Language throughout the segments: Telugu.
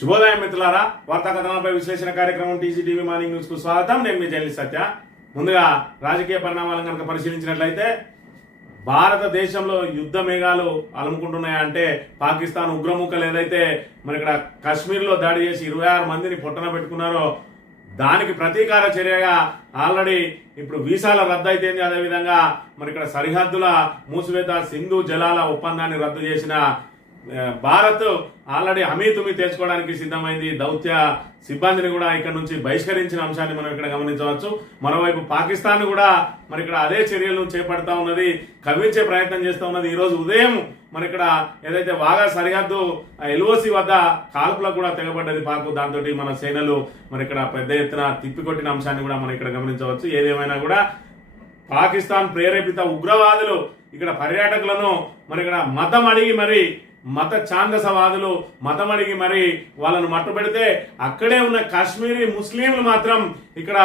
శుభోదయం మిత్రులారా, వార్తా కథనాలపై విశ్లేషణ కార్యక్రమం టీజీటీవీ మార్నింగ్ న్యూస్ కు స్వాగతం. నేను మీ జర్నలిస్ట్ సత్య. ముందుగా రాజకీయ పరిణామాలను కనుక పరిశీలించినట్లయితే భారతదేశంలో యుద్ధ మేఘాలు అలుముకుంటున్నాయంటే పాకిస్తాన్ ఉగ్రముఖలు ఏదైతే మరి ఇక్కడ కశ్మీర్లో దాడి చేసి 26 మందిని పొట్టన పెట్టుకున్నారో దానికి ప్రతీకార చర్యగా ఆల్రెడీ ఇప్పుడు వీసాల రద్దు అయితేంది. అదేవిధంగా మరి ఇక్కడ సరిహద్దుల మూసివేత, సింధు జలాల ఒప్పందాన్ని రద్దు చేసిన భారత్ ఆల్రెడీ హమీతుమి తెచ్చుకోవడానికి సిద్ధమైంది. దౌత్య సిబ్బందిని కూడా ఇక్కడ నుంచి బహిష్కరించిన అంశాన్ని మనం ఇక్కడ గమనించవచ్చు. మరోవైపు పాకిస్తాన్ కూడా మరి ఇక్కడ అదే చర్యలను చేపడతా ఉన్నది, కవ్వించే ప్రయత్నం చేస్తూ ఉన్నది. ఈ రోజు ఉదయం మరి ఇక్కడ ఏదైతే వాగా సరిహద్దు ఎల్ఓసి వద్ద కాల్పులకు కూడా తెగబడ్డది పాకు. దాంతో మన సేనలు మరి ఇక్కడ పెద్ద ఎత్తున తిప్పికొట్టిన అంశాన్ని కూడా మనం ఇక్కడ గమనించవచ్చు. ఏదేమైనా కూడా పాకిస్తాన్ ప్రేరేపిత ఉగ్రవాదులు ఇక్కడ పర్యాటకులను మరి ఇక్కడ మతం అడిగి మరి మత ఛాందసవాదులు మతం అడిగి మరి వాళ్ళను మట్టుపెడితే అక్కడే ఉన్న కాశ్మీరీ ముస్లింలు మాత్రం ఇక్కడ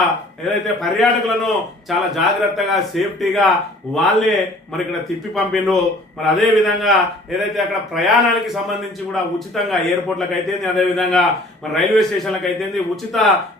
ఏదైతే పర్యాటకులను చాలా జాగ్రత్తగా సేఫ్టీగా వాళ్ళే మరి ఇక్కడ తిప్పి పంపిండ్రు. మరి అదే విధంగా ఏదైతే అక్కడ ప్రయాణానికి సంబంధించి కూడా ఉచితంగా ఎయిర్పోర్ట్లకు అయితేంది, అదేవిధంగా మరి రైల్వే స్టేషన్లకు అయితేంది ఉచిత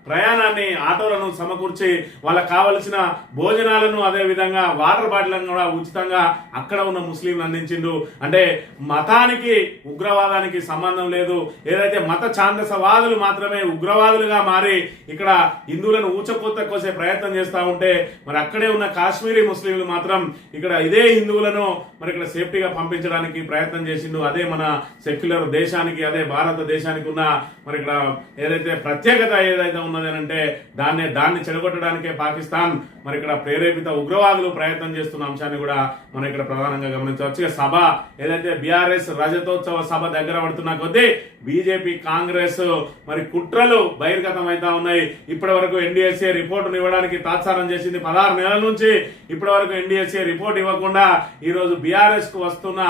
ప్రయాణాన్ని ఆటోలను సమకూర్చి వాళ్ళకి కావలసిన భోజనాలను అదేవిధంగా వాటర్ బాటిల్లను కూడా ఉచితంగా అక్కడ ఉన్న ముస్లింలు అందించిండు. అంటే మతానికి ఉగ్రవాదానికి సంబంధం లేదు. ఏదైతే మత ఛాందసవాదులు మాత్రమే ఉగ్రవాదులుగా మారి ఇక్కడ హిందువులను ఊచకోత కోసే ప్రయత్నం చేస్తా ఉంటే మరి అక్కడే ఉన్న కాశ్మీరీ ముస్లింలు మాత్రం ఇక్కడ ఇదే హిందువులను మరి ఇక్కడ సేఫ్టీగా పంపించడానికి ప్రయత్నం చేసిండు. అదే మన సెక్యులర్ దేశానికి, అదే భారతదేశానికి ఉన్న మరి ఇక్కడ ఏదైతే ప్రత్యేకత ఏదైతే ఉన్నది అంటే దాన్ని చెడగొట్టడానికే పాకిస్తాన్ మరి ఇక్కడ ప్రేరేపిత ఉగ్రవాదులు ప్రయత్నం చేస్తున్న అంశాన్ని కూడా మనం ఇక్కడ ప్రధానంగా గమనించవచ్చు. సభ ఏదైతే బీఆర్ఎస్ రజతోత్సవ సభ దగ్గర పడుతున్న కొద్దీ బీజేపీ కాంగ్రెస్ మరి కుట్రలు బహిర్గతం అవుతా ఉన్నాయి. ఇప్పటి వరకు ఎన్డీఎస్ఏ రిపోర్టును ఇవ్వడానికి తాత్సారం చేసింది. 16 నెలల నుంచి ఇప్పటి వరకు ఎన్డీఎస్ఏ రిపోర్ట్ ఇవ్వకుండా ఈ రోజు బీఆర్ఎస్ కు వస్తున్న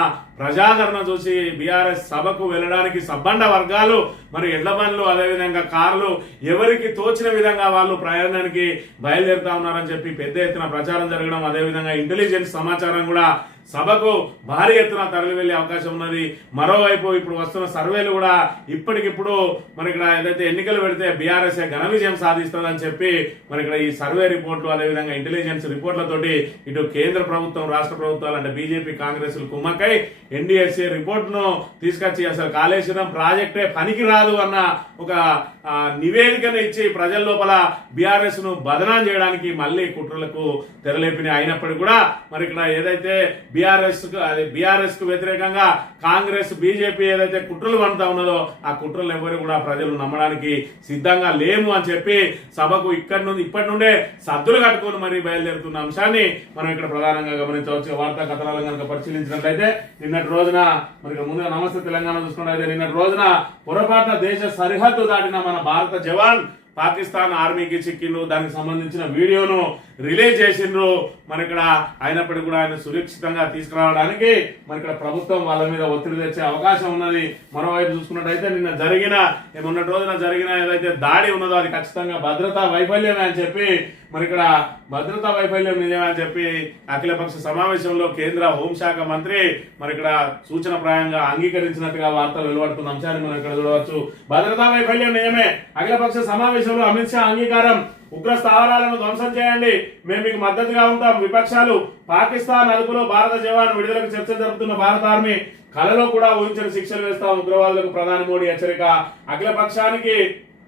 ప్రజాదరణ చూసి బీఆర్ఎస్ సభకు వెళ్ళడానికి సబ్బండ వర్గాలు మరి ఎడ్ల బండ్లు అదేవిధంగా కార్లు ఎవరికి తోచిన విధంగా వాళ్ళు ప్రయాణానికి బయలుదేరుతా ఉన్నారని చెప్పి పెద్ద ఎత్తున ప్రచారం జరగడం, అదేవిధంగా ఇంటెలిజెన్స్ సమాచారం కూడా సభకు భారీ ఎత్తున తరలి వెళ్లే అవకాశం ఉన్నది. మరోవైపు ఇప్పుడు వస్తున్న సర్వేలు కూడా ఇప్పటికిప్పుడు మరి ఇక్కడ ఏదైతే ఎన్నికలు పెడితే బీఆర్ఎస్ ఘన విజయం సాధిస్తుందని చెప్పి మరి ఇక్కడ ఈ సర్వే రిపోర్ట్లు అదేవిధంగా ఇంటెలిజెన్స్ రిపోర్ట్లతోటి ఇటు కేంద్ర ప్రభుత్వం, రాష్ట్ర ప్రభుత్వాలు అంటే బీజేపీ కాంగ్రెస్ కుమ్మక్కై ఎన్డీఎస్ఏ రిపోర్టును తీసుకొచ్చి అసలు కాళేశ్వరం ప్రాజెక్టే పనికి రాదు అన్న ఒక నివేదికను ఇచ్చి ప్రజల లోపల బీఆర్ఎస్ ను బదనాం చేయడానికి మళ్ళీ కుట్రలకు తెరలేపినాయి. అయినప్పటికీ కూడా మరి ఇక్కడ ఏదైతే బీఆర్ఎస్ కు వ్యతిరేకంగా కాంగ్రెస్ బీజేపీ ఏదైతే కుట్రలు పడుతా ఉన్నదో ఆ కుట్రలు ఎవరు కూడా ప్రజలు నమ్మడానికి సిద్ధంగా లేము అని చెప్పి సభకు ఇప్పటి నుండే సద్దులు కట్టుకొని మరి బయలుదేరుతున్న అంశాన్ని మనం ఇక్కడ ప్రధానంగా గమనించవచ్చు. వార్తా కథనాలను కనుక పరిశీలించినట్లయితే నిన్నటి రోజున మరి ముందుగా నమస్తే తెలంగాణ చూసుకున్నట్లయితే నిన్నటి రోజున పొరపాటున దేశ సరిహద్దు దాటిన మన భారత జవాన్ పాకిస్తాన్ ఆర్మీకి చిక్కిండ్రు. దానికి సంబంధించిన వీడియోను రిలీజ్ చేసిండ్రు. మరి ఇక్కడ అయినప్పటికీ కూడా ఆయన సురక్షితంగా తీసుకురావడానికి మరి ఇక్కడ ప్రభుత్వం వాళ్ళ మీద ఒత్తిడి తెచ్చే అవకాశం ఉన్నది. మరోవైపు చూసుకున్నట్టయితే మొన్నటి రోజున జరిగిన ఏదైతే దాడి ఉన్నదో అది ఖచ్చితంగా భద్రతా వైఫల్యమే అని చెప్పి మరి ఇక్కడ భద్రతా వైఫల్యం నిజమే అని చెప్పి అఖిలపక్ష సమావేశంలో కేంద్ర హోంశాఖ మంత్రి మరి ఇక్కడ సూచనప్రాయంగా అంగీకరించినట్టుగా వార్తలు వెలువడుతున్న అంశాన్ని మనం ఇక్కడ చూడవచ్చు. భద్రతా వైఫల్యం నిజమే. అఖిలపక్ష సమావేశంలో అమిత్ షా అంగీకారం. ఉగ్ర స్థావరాలను ధ్వంసం చేయండి, మేము మీకు మద్దతుగా ఉంటాం. విపక్షాలు పాకిస్తాన్ అదుపులో భారత జవాన్ విడుదలకు చర్చ జరుపుతున్న భారత ఆర్మీ కలలో కూడా ఊహించిన శిక్షలు వేస్తాం ఉగ్రవాదులకు ప్రధాని మోడీ హెచ్చరిక. అఖిల పక్షానికి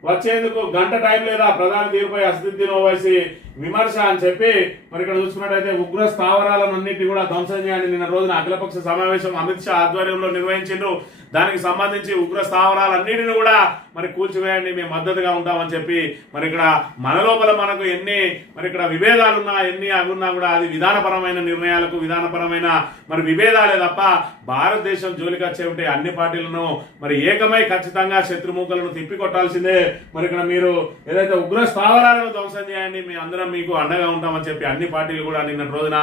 వచ్చేందుకు గంట టైం లేదా, ప్రధాని తీరుపై అసదుద్దీన్ ఓవైసీ విమర్శ అని చెప్పి మరి ఇక్కడ చూసుకున్నట్టయితే ఉగ్ర స్థావరాలన్నింటినీ కూడా ధ్వంసం చేయండి. నిన్న రోజున అఖిలపక్ష సమావేశం అమిత్ షా ఆధ్వర్యంలో నిర్వహించిండ్రు. దానికి సంబంధించి ఉగ్ర స్థావరాలన్నింటినీ కూడా మరి కూల్చివేయండి, మేము మద్దతుగా ఉంటామని చెప్పి మరి ఇక్కడ మన లోపల మనకు ఎన్ని మరి ఇక్కడ విభేదాలున్నా ఎన్ని అవున్నా కూడా అది విధానపరమైన నిర్ణయాలకు విధానపరమైన మరి విభేదాలే తప్ప భారతదేశం జోలికి వచ్చే ఉంటే అన్ని పార్టీలను మరి ఏకమై ఖచ్చితంగా శత్రుముఖలను తిప్పికొట్టాల్సిందే. మరి ఇక్కడ మీరు ఏదైతే ఉగ్ర స్థావరాలను ధ్వంసం చేయండి, మేము అందరం మీకు అండగా ఉంటామని చెప్పి అన్ని పార్టీలు కూడా నిన్న రోజున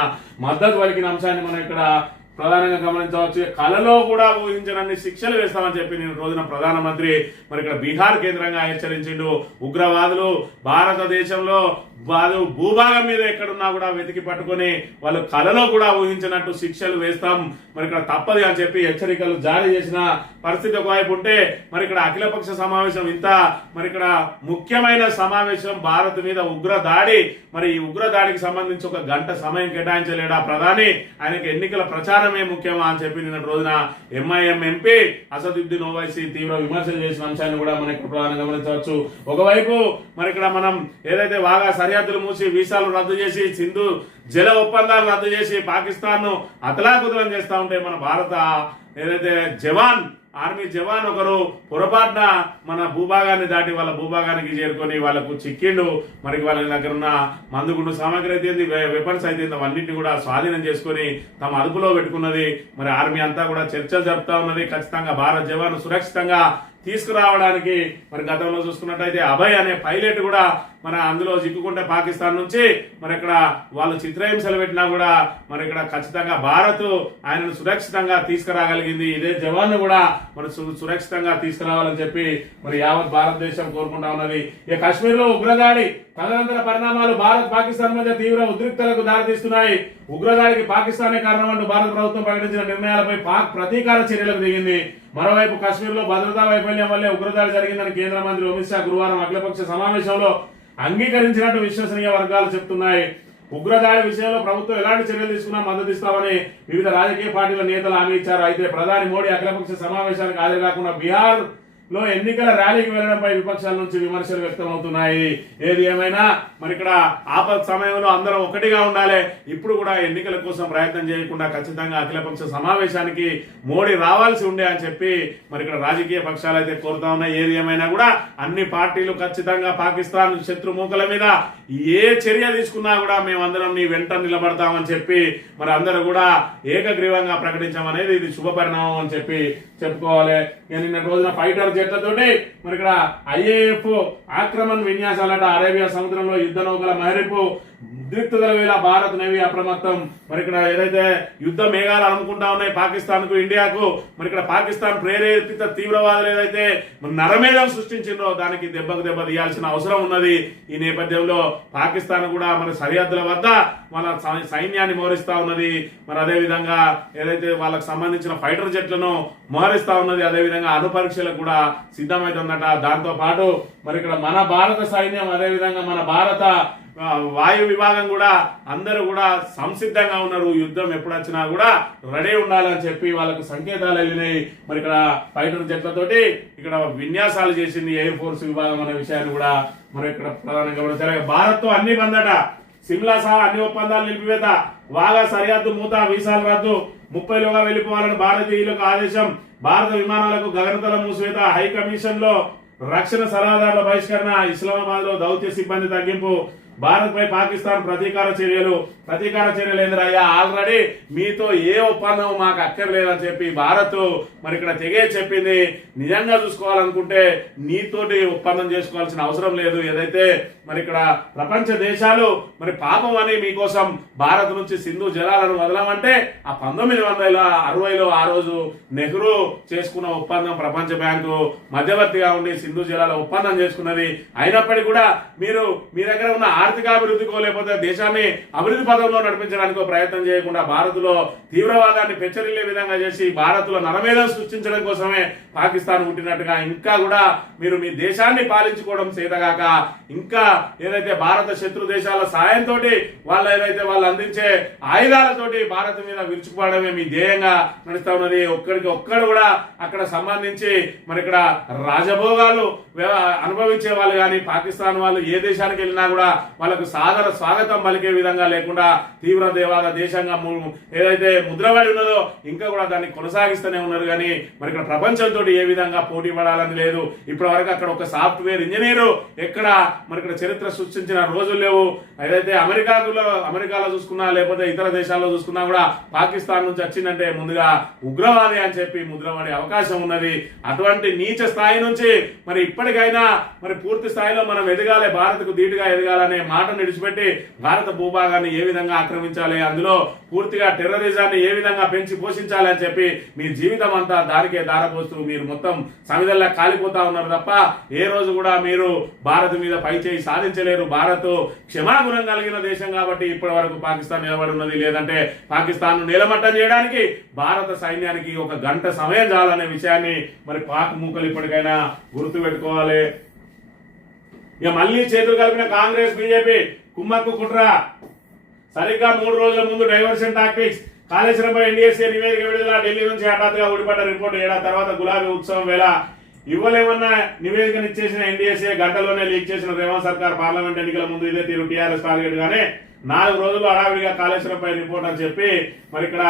మద్దతు పలికిన అంశాన్ని మనం ఇక్కడ ప్రధానంగా గమనించవచ్చు. కలలో కూడా ఊహించనన్ని శిక్షలు వేస్తామని చెప్పి నేను రోజున ప్రధానమంత్రి మరి ఇక్కడ బీహార్ కేంద్రంగా హెచ్చరించిండు. ఉగ్రవాదులు భారతదేశంలో వాళ్ళు భూభాగం మీద ఎక్కడున్నా కూడా వెతికి పట్టుకొని వాళ్ళు కలలో కూడా ఊహించినట్టు శిక్షలు వేస్తాం, మరి ఇక్కడ తప్పదు అని చెప్పి హెచ్చరికలు జారీ చేసిన పరిస్థితి ఒకవైపు ఉంటే, మరి ఇక్కడ అఖిలపక్ష సమావేశం ఇంత మరి ఇక్కడ ముఖ్యమైన సమావేశం భారత్ మీద ఉగ్ర దాడి, మరి ఈ ఉగ్ర దాడికి సంబంధించి ఒక గంట సమయం కేటాయించలేడా ప్రధాని, ఆయనకి ఎన్నికల ప్రచారమే ముఖ్యమా అని చెప్పి నిన్న రోజున ఎంఐఎం ఎంపీ అసదుద్దీన్ ఓవైసీ తీవ్ర విమర్శలు చేసిన అంశాన్ని కూడా మనం ఇక్కడ ప్రధానంగా గమనించవచ్చు. ఒకవైపు మరి ఇక్కడ మనం ఏదైతే వాగా సరిహద్దులు మూసి వీసాలు రద్దు చేసి సింధు జల ఒప్పందాలు రద్దు చేసి పాకిస్తాన్ ను అతలాకుతలం చేస్తా ఉంటే, మన భారత ఏదైతే ఆర్మీ జవాన్ ఒకరు పొరపాటున మన భూభాగాన్ని దాటి వాళ్ళ భూభాగానికి చేరుకొని వాళ్ళకు చిక్కిండు. మరి వాళ్ళ దగ్గర ఉన్న మందుగుండు సామాగ్రి అయితే వెపన్స్ అయితే అవన్నింటినీ కూడా స్వాధీనం చేసుకొని తమ అదుపులో పెట్టుకున్నది. మరి ఆర్మీ అంతా కూడా చర్చలు జరుపుతా ఉన్నది. ఖచ్చితంగా భారత జవాన్ సురక్షితంగా తీసుకురావడానికి మరి గతంలో చూసుకున్నట్టయితే అభయ్ అనే పైలట్ కూడా మన అందులో చిక్కుకుంటే పాకిస్తాన్ నుంచి మరి ఇక్కడ వాళ్ళు చిత్రహింసలు పెట్టినా కూడా మరి ఇక్కడ ఖచ్చితంగా భారత్ ఆయనను సురక్షితంగా తీసుకురాగలిగింది. ఇదే జవాన్ కూడా మరి సురక్షితంగా తీసుకురావాలని చెప్పి మరి యావత్ భారతదేశం కోరుకుంటా ఉన్నది. ఇక కాశ్మీర్ లో ఉగ్రదాడి తదనంతర పరిణామాలు భారత్ పాకిస్తాన్ మధ్య తీవ్ర ఉద్రిక్తలకు దారితీస్తున్నాయి. ఉగ్రదాడికి పాకిస్తానే కారణం అంటూ భారత ప్రభుత్వం ప్రకటించిన నిర్ణయాలపై పాక్ ప్రతీకార చర్యలకు దిగింది. మరోవైపు కాశ్మీర్ లో భద్రతా వైఫల్యం వల్లే ఉగ్రదాడి జరిగిందని కేంద్ర మంత్రి అమిత్ షా గురువారం అఖిలపక్ష సమావేశంలో అంగీకరించినట్టు విశ్వసనీయ వర్గాలు చెప్తున్నాయి. ఉగ్రదాడి విషయంలో ప్రభుత్వం ఎలాంటి చర్యలు తీసుకున్నా మద్దతు ఇస్తామని వివిధ రాజకీయ పార్టీల నేతలు హామీ ఇచ్చారు. అయితే ప్రధాని మోడీ అఖిలపక్ష సమావేశానికి హాజరు కాకుండా బీహార్ లో ఎన్నికల ర్యాలీకి వెళ్లడంపై విపక్షాల నుంచి విమర్శలు వ్యక్తమవుతున్నాయి. ఏది ఏమైనా మరి ఇక్కడ ఆపత్ సమయంలో అందరం ఒకటిగా ఉండాలి. ఇప్పుడు కూడా ఎన్నికల కోసం ప్రయత్నం చేయకుండా ఖచ్చితంగా అఖిలపక్ష సమావేశానికి మోడీ రావాల్సి ఉండే అని చెప్పి మరి ఇక్కడ రాజకీయ పక్షాలు అయితే కోరుతా ఉన్నాయి. ఏది ఏమైనా కూడా అన్ని పార్టీలు ఖచ్చితంగా పాకిస్తాన్ శత్రుమూకల మీద ఏ చర్య తీసుకున్నా కూడా మేమందరం నీ వెంట నిలబడతామని చెప్పి మరి అందరూ కూడా ఏకగ్రీవంగా ప్రకటించామనేది ఇది శుభ పరిణామం అని చెప్పి చెప్పుకోవాలి. నిన్న రోజున ఫైటర్ జట్లతోటి మరి ఇక్కడ ఐఏఎఫ్ ఆక్రమణ విన్యాసాలట అరేబియా సముద్రంలో యుద్ధ నౌకల మహరింపు ఉద్రిక్తతల వేళ భారత్ నేవీ అప్రమత్తం. మరి ఇక్కడ ఏదైతే యుద్ధ మేఘాలు అనుకుంటా ఉన్నాయి పాకిస్తాన్ కు ఇండియాకు, మరి ఇక్కడ పాకిస్తాన్ ప్రేరేపిత తీవ్రవాదులు ఏదైతే నరమేధం సృష్టించిందో దానికి దెబ్బకు దెబ్బ తీయాల్సిన అవసరం ఉన్నది. ఈ నేపథ్యంలో పాకిస్తాన్ కూడా మరి సరిహద్దుల వద్ద వాళ్ళ సైన్యాన్ని మోహరిస్తా ఉన్నది. మరి అదే విధంగా ఏదైతే వాళ్ళకు సంబంధించిన ఫైటర్ జెట్లను మోహరిస్తా ఉన్నది. అదే విధంగా అణు పరీక్షలకు కూడా సిద్ధమైతుందట. దాంతో పాటు మరి ఇక్కడ మన భారత సైన్యం అదే విధంగా మన భారత వాయు విభాగం కూడా అందరూ కూడా సంసిద్ధంగా ఉన్నారు. యుద్ధం ఎప్పుడు వచ్చినా కూడా రెడీ ఉండాలని చెప్పి వాళ్ళకు సంకేతాలు వెళ్ళినాయి. మరి ఇక్కడ ఫైటర్ జట్లతోటి ఇక్కడ విన్యాసాలు చేసింది ఎయిర్ ఫోర్స్ విభాగం అనే విషయాన్ని కూడా మరి ఇక్కడ ప్రధానంగా గమనించారు. భారత్ తో అన్ని బందట, సిమ్లా సహా అన్ని ఒప్పందాలు నిలిపివేత, వాగా సరిహద్దు మూత, వీసాలు రద్దు, 30లోగా వెళ్లిపోవాలని భారతీయులకు ఆదేశం, భారత విమానాలకు గగనతల మూసివేత, హై కమిషన్ లో రక్షణ సలహాదారుల బహిష్కరణ, ఇస్లామాబాద్ లో దౌత్య సిబ్బంది తగ్గింపు, భారత్ పై పాకిస్తాన్ ప్రతీకార చర్యలు ఏంద్రయ్యా, ఆల్రెడీ మీతో ఏ ఒప్పందం మాకు అక్కర్లేదని చెప్పి భారత్ మరి ఇక్కడ తెగే చెప్పింది. నిజంగా చూసుకోవాలనుకుంటే నీతోటి ఒప్పందం చేసుకోవాల్సిన అవసరం లేదు. ఏదైతే మరి ఇక్కడ ప్రపంచ దేశాలు మరి పాపం అని మీకోసం భారత్ నుంచి సింధు జలాలను వదలమంటే ఆ 1960లో ఆ రోజు నెహ్రూ చేసుకున్న ఒప్పందం ప్రపంచ బ్యాంకు మధ్యవర్తిగా ఉండి సింధు జలాల ఒప్పందం చేసుకున్నది. అయినప్పటికీ కూడా మీరు మీ దగ్గర ఉన్న ఆర్థికాభివృద్ధికో లేకపోతే దేశాన్ని అభివృద్ధి పదంలో నడిపించడానికో ప్రయత్నం చేయకుండా భారత్ లో తీవ్రవాదాన్ని పెచ్చరిల్లే విధంగా చేసి భారత్ లో నరమేధం సృష్టించడం కోసమే పాకిస్తాన్ పుట్టినట్టుగా ఇంకా కూడా మీరు మీ దేశాన్ని పాలించుకోవడం చేతగాక ఇంకా ఏదైతే భారత శత్రు దేశాల సాయంతో వాళ్ళు ఏదైతే వాళ్ళు అందించే ఆయుధాలతోటి భారత్ మీద విరుచుకుపడమే మీ ధ్యేయంగా నడుస్తా ఉన్నది. ఒక్కడు కూడా అక్కడ సంబంధించి మరి ఇక్కడ రాజభోగాలు అనుభవించే వాళ్ళు కానీ పాకిస్తాన్ వాళ్ళు ఏ దేశానికి వెళ్ళినా కూడా వాళ్ళకు సాదర స్వాగతం పలికే విధంగా లేకుండా తీవ్రవాద దేశంగా ఏదైతే ముద్రపడి ఉన్నదో ఇంకా కూడా దాన్ని కొనసాగిస్తూనే ఉన్నారు. కానీ మరి ఇక్కడ ప్రపంచంతో ఏ విధంగా పోటీ పడాలని లేదు. ఇప్పటి వరకు అక్కడ ఒక సాఫ్ట్వేర్ ఇంజనీరు ఎక్కడ మరి ఇక్కడ చరిత్ర సృష్టించిన రోజులు లేవు. ఏదైతే అమెరికాలో చూసుకున్నా లేకపోతే ఇతర దేశాల్లో చూసుకున్నా కూడా పాకిస్తాన్ నుంచి వచ్చిందంటే ముందుగా ఉగ్రవాది అని చెప్పి ముద్రపడే అవకాశం ఉన్నది. అటువంటి నీచ స్థాయి నుంచి మరి ఇప్పటికైనా మరి పూర్తి స్థాయిలో మనం ఎదగాలి, భారత్కు ధీటుగా ఎదగాలనే మాటను విడిచిపెట్టి భారత భూభాగాన్ని ఏ విధంగా ఆక్రమించాలి, అందులో పూర్తిగా టెర్రరిజాన్ని ఏ విధంగా పెంచి పోషించాలి అని చెప్పి మీ జీవితం అంతా దానికే దారపోస్తూ మీరు మొత్తం సమిధల్లా కాలిపోతా ఉన్నారు తప్ప ఏ రోజు కూడా మీరు భారత్ మీద పైచేయి సాధించలేరు. భారత్ క్షమాగుణం కలిగిన దేశం కాబట్టి ఇప్పటి వరకు పాకిస్తాన్ నిలబడి ఉన్నది. లేదంటే పాకిస్తాన్ నిలమట్టం చేయడానికి భారత సైన్యానికి 1 గంట సమయం చాలనే విషయాన్ని మరి పాక్ మూకలు ఇప్పటికైనా గుర్తు పెట్టుకోవాలి. ఇక మళ్ళీ చేతులు కలిపిన కాంగ్రెస్ బీజేపీ కుమ్మక్కు కుట్ర. సరిగ్గా 3 రోజుల ముందు డైవర్షన్ టాక్టిక్స్, కాళేశ్వరంపై ఎన్డీఎస్ఏ నివేదిక విడుదల, ఢిల్లీ నుంచి హఠాత్తుగా ఊడిపడ్డ రిపోర్టు, ఏడాది తర్వాత గులాబీ ఉత్సవం వేళ ఇవ్వలేమన్న నివేదికను ఇచ్చేసిన ఎన్డీఎస్ఏ గంటలోనే లీక్ చేసిన రేవంత్ సర్కార్ పార్లమెంట్ ఎన్నికల ముందు ఇదే తీరు టీఆర్ఎస్ టార్గెట్ గానే 4 రోజులు హడావిడిగా కాళేశ్వరంపై రిపోర్ట్ అని చెప్పి మరి ఇక్కడ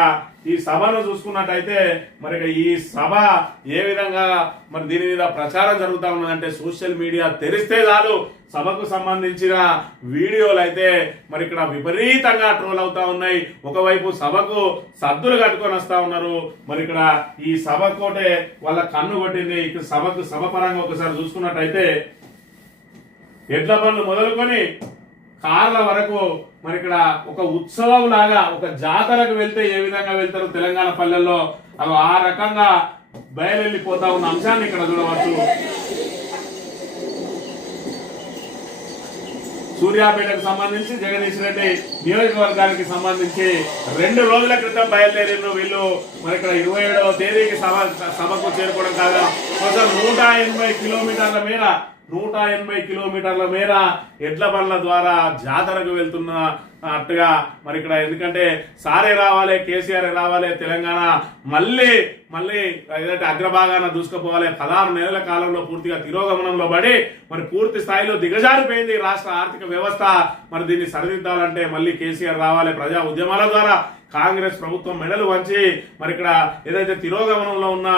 ఈ సభను చూసుకున్నట్టయితే మరి ఈ సభ ఏ విధంగా మరి దీని మీద ప్రచారం జరుగుతూ ఉన్నదంటే సోషల్ మీడియా తెరిస్తే చాలు సభకు సంబంధించిన వీడియోలు అయితే మరి ఇక్కడ విపరీతంగా ట్రోల్ అవుతా ఉన్నాయి. ఒకవైపు సభకు సద్దులు కట్టుకొని వస్తా ఉన్నారు. మరి ఇక్కడ ఈ సభ కోటే వాళ్ళ కన్ను కొట్టింది. ఇక్కడ సభ పరంగా ఒకసారి చూసుకున్నట్టయితే ఎడ్ల బండ్లు మొదలుకొని కార్ల వరకు మరి ఇక్కడ ఒక ఉత్సవం లాగా ఒక జాతరకు వెళ్తే ఏ విధంగా వెళ్తారు తెలంగాణ పల్లెల్లో అవి ఆ రకంగా బయలుపోతా ఉన్న అంశాన్ని ఇక్కడ చూడవచ్చు. సూర్యాపేటకు సంబంధించి జగదీష్ రెడ్డి నియోజకవర్గానికి సంబంధించి 2 రోజుల క్రితం బయలుదేరిన వీళ్ళు మరి ఇక్కడ 27వ తేదీకి సభకు చేరుకోవడం కాగా 180 కిలోమీటర్ల మేర 180 కిలోమీటర్ల మేర ఎడ్ల బండ్ల ద్వారా జాతరకు వెళ్తున్నట్టుగా మరి ఇక్కడ ఎందుకంటే సారే రావాలి, కేసీఆర్ రావాలి, తెలంగాణ మళ్ళీ ఏదైతే అగ్రభాగాన దూసుకుపోవాలి. 16 నెలల కాలంలో పూర్తిగా తిరోగమనంలో పడి మరి పూర్తి స్థాయిలో దిగజారిపోయింది రాష్ట్ర ఆర్థిక వ్యవస్థ. మరి దీన్ని సరిదిద్దాలంటే మళ్ళీ కేసీఆర్ రావాలి. ప్రజా ఉద్యమాల ద్వారా కాంగ్రెస్ ప్రభుత్వం మెడలు వంచి మరి ఇక్కడ ఏదైతే తిరోగమనంలో ఉన్న